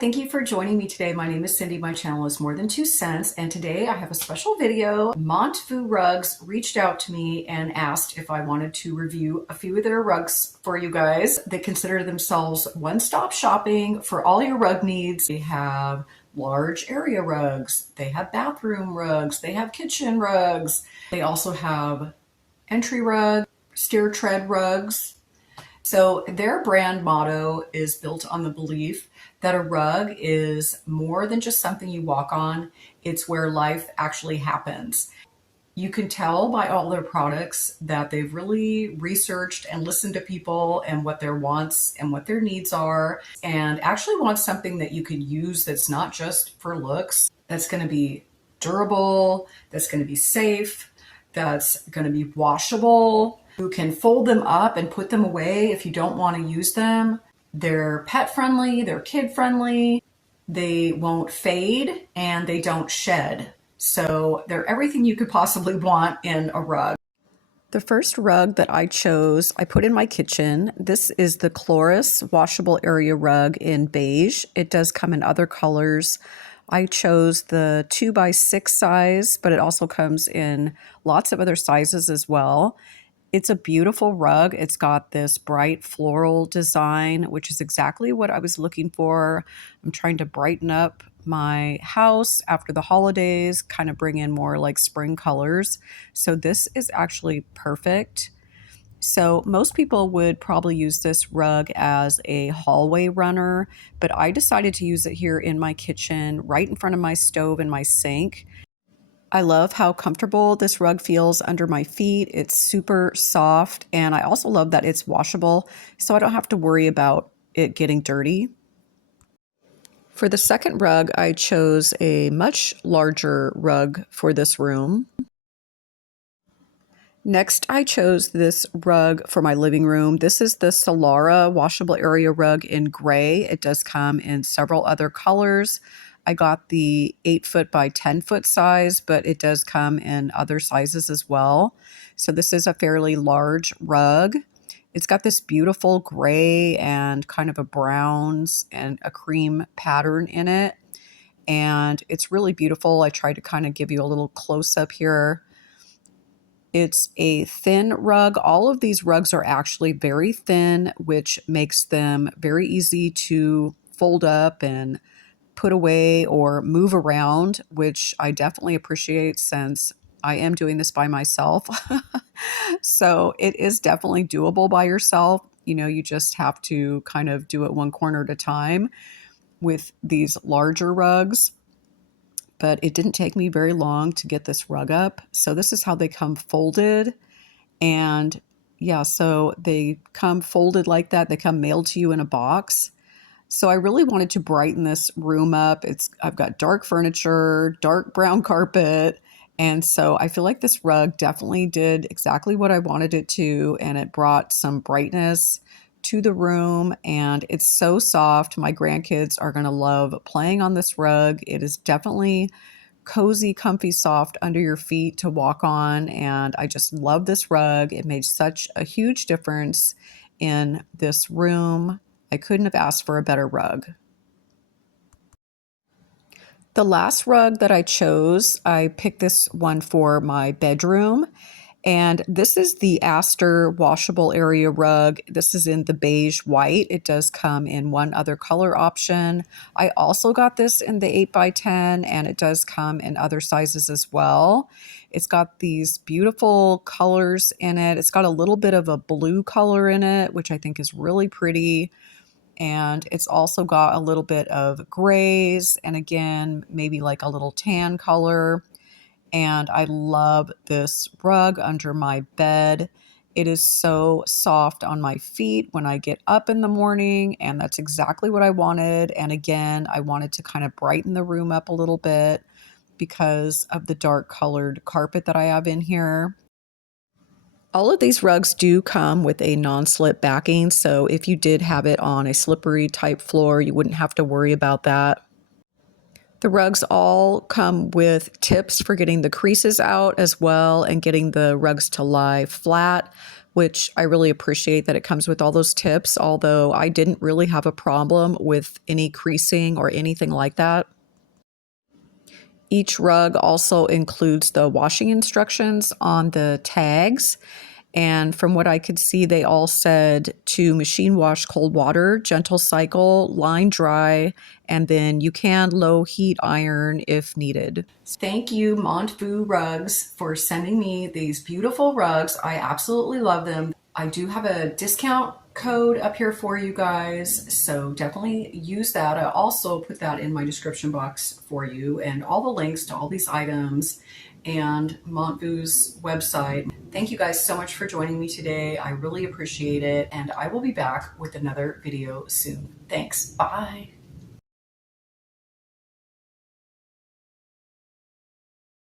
Thank you for joining me today. My name is Cindy. My channel is More Than Two Cents, and today I have a special video. Montvoo Rugs reached out to me and asked if I wanted to review a few of their rugs for you guys. They consider themselves one-stop shopping for all your rug needs. They have large area rugs, they have bathroom rugs, they have kitchen rugs. They also have entry rug, stair tread rugs. So their brand motto is built on the belief that a rug is more than just something you walk on. It's where life actually happens. You can tell by all their products that they've really researched and listened to people and what their wants and what their needs are, and actually want something that you can use that's not just for looks, that's going to be durable, that's going to be safe, that's going to be washable. You can fold them up and put them away if you don't want to use them. They're pet friendly, they're kid friendly, they won't fade, and they don't shed. So they're everything you could possibly want in a rug. The first rug that I chose, I put in my kitchen. This is the Chloris washable area rug in beige. It does come in other colors. I chose the 2x6 size, but it also comes in lots of other sizes as well. It's a beautiful rug. It's got this bright floral design, which is exactly what I was looking for. I'm trying to brighten up my house after the holidays, kind of bring in more like spring colors. So this is actually perfect. So most people would probably use this rug as a hallway runner, but I decided to use it here in my kitchen, right in front of my stove and my sink. I love how comfortable this rug feels under my feet. It's super soft, and I also love that it's washable, so I don't have to worry about it getting dirty. For the second rug, I chose a much larger rug for this room. Next, I chose this rug for my living room. This is the Solara washable area rug in gray. It does come in several other colors. I got the 8-foot by 10-foot size, but it does come in other sizes as well. So this is a fairly large rug. It's got this beautiful gray and kind of a browns and a cream pattern in it. And it's really beautiful. I tried to kind of give you a little close up here. It's a thin rug. All of these rugs are actually very thin, which makes them very easy to fold up and put away or move around, which I definitely appreciate since I am doing this by myself. So it is definitely doable by yourself. You know, you just have to kind of do it one corner at a time with these larger rugs. But it didn't take me very long to get this rug up. So this is how they come folded. And yeah, so they come folded like that. They come mailed to you in a box. So I really wanted to brighten this room up. I've got dark furniture, dark brown carpet. And so I feel like this rug definitely did exactly what I wanted it to. And it brought some brightness to the room, and it's so soft. My grandkids are going to love playing on this rug. It is definitely cozy, comfy, soft under your feet to walk on, and I just love this rug. It made such a huge difference in this room. I couldn't have asked for a better rug. The last rug that I chose, I picked this one for my bedroom. And this is the Aster washable area rug. This is in the beige white. It does come in one other color option. I also got this in the 8x10, and it does come in other sizes as well. It's got these beautiful colors in it. It's got a little bit of a blue color in it, which I think is really pretty. And it's also got a little bit of grays, and again, maybe like a little tan color. And I love this rug under my bed. It is so soft on my feet when I get up in the morning, and that's exactly what I wanted. And again, I wanted to kind of brighten the room up a little bit because of the dark colored carpet that I have in here. All of these rugs do come with a non-slip backing, so if you did have it on a slippery type floor, you wouldn't have to worry about that. The rugs all come with tips for getting the creases out as well and getting the rugs to lie flat. which I really appreciate that it comes with all those tips, although I didn't really have a problem with any creasing or anything like that. Each rug also includes the washing instructions on the tags. And from what I could see, they all said to machine wash cold water, gentle cycle, line dry, and then you can low heat iron if needed. Thank you, Montvoo Rugs, for sending me these beautiful rugs. I absolutely love them. I do have a discount code up here for you guys, so definitely use that. I also put that in my description box for you, and all the links to all these items and Montvoo's website. Thank you guys so much for joining me today. I really appreciate it, and I will be back with another video soon. Thanks. Bye.